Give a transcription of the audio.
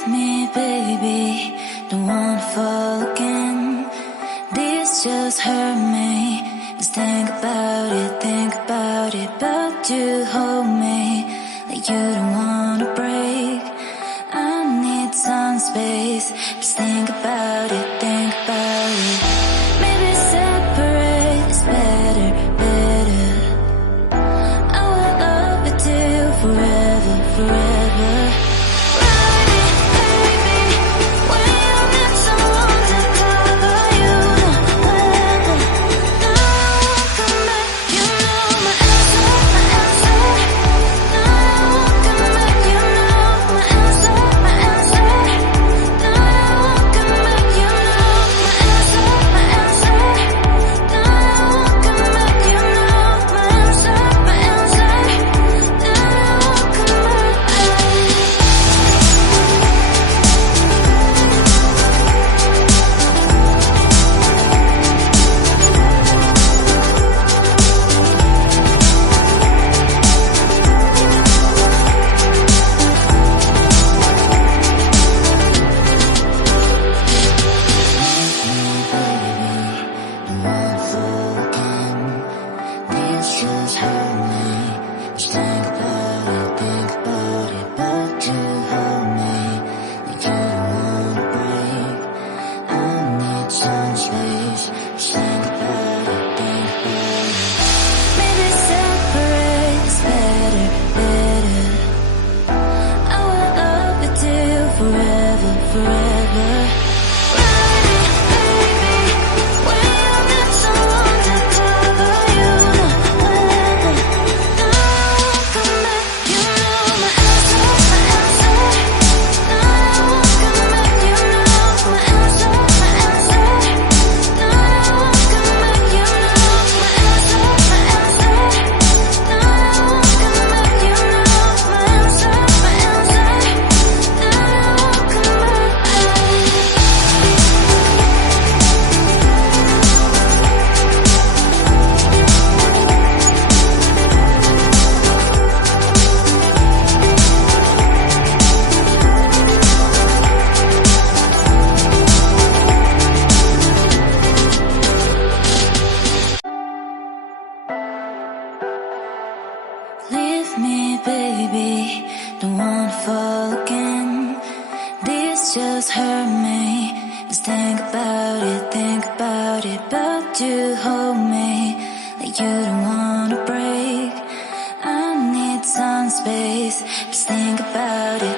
Leave me, baby, don't wanna fall again. This just hurt me. Just think about it, but you hold me like you don't wanna break. I need some space. Just think about it. Maybe separate is better. I will love you till forever. Leave me, baby, don't wanna fall again. This just hurt me. Just think about it, but you hold me like you don't wanna break. I need some space. Just think about it.